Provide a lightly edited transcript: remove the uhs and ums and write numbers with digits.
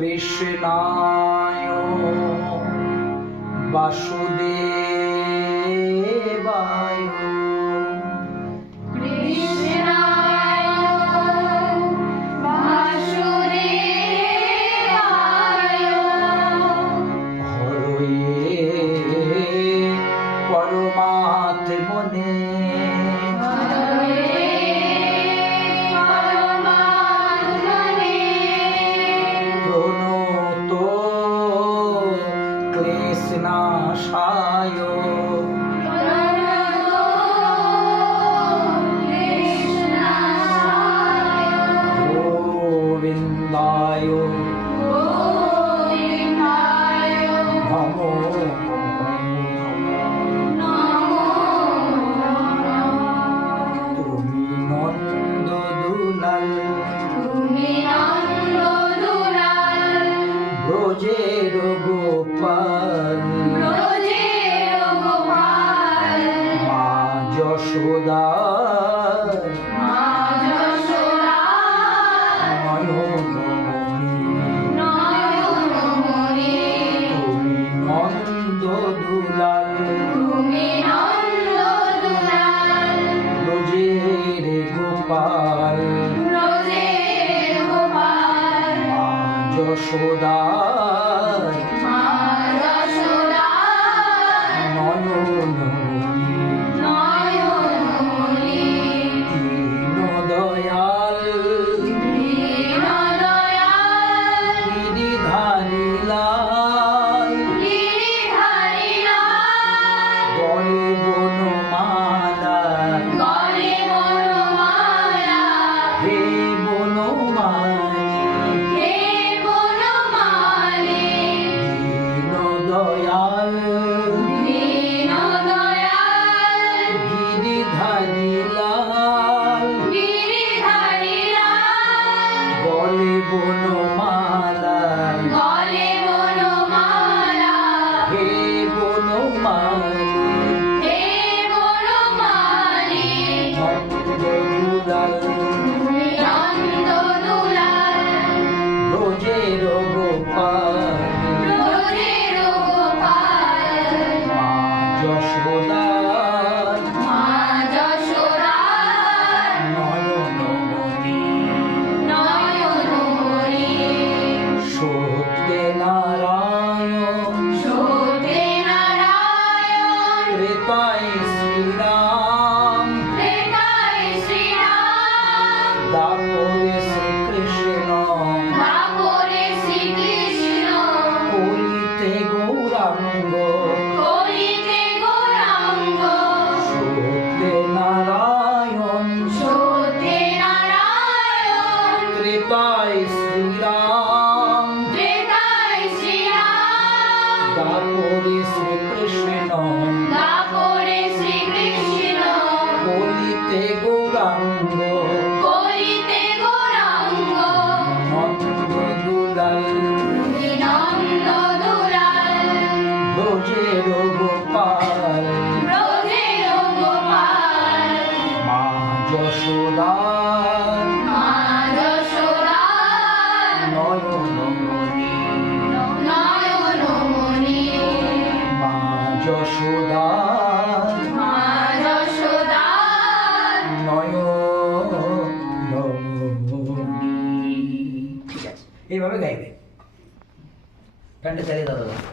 কৃষ্ণায় বাসুদেবায়। পরমাত্মনে প্রণত ক্লেশনাশায় গোবিন্দায় নমো। ব্রজের গোপাল মা যশোদা নয়নমণি। তুমি নন্দ দুলাল ব্রজের গোপাল মা যশোদা নয়নমণি। দীনদয়াল গিরিধারী লাল গলে বনমালা হে বনমালী। দীনদয়াল গিরিধারী লাল গলে বনমালা হে বনমালী। নন্দ দুলাল ব্রজের গোপাল মা যশোদা নয়নমণি। সত্যনারায়ণ ত্রেতায় শ্রীরাম দাপরে শ্রীকৃষ্ণ কলিতে গৌরাঙ্গ। সত্যনারায়ণ ত্রেতায় শ্রীরাম দাপরে শ্রীকৃষ্ণ কলিতে গৌরাঙ্গ। নন্দ দুলাল ব্রজের গোপাল মা যশোদা নয়নমণি। মা যশোদা নয়নমণি। ঠিক আছে, এইভাবে গাইবে। গানটা চালিয়ে দাও দাদা।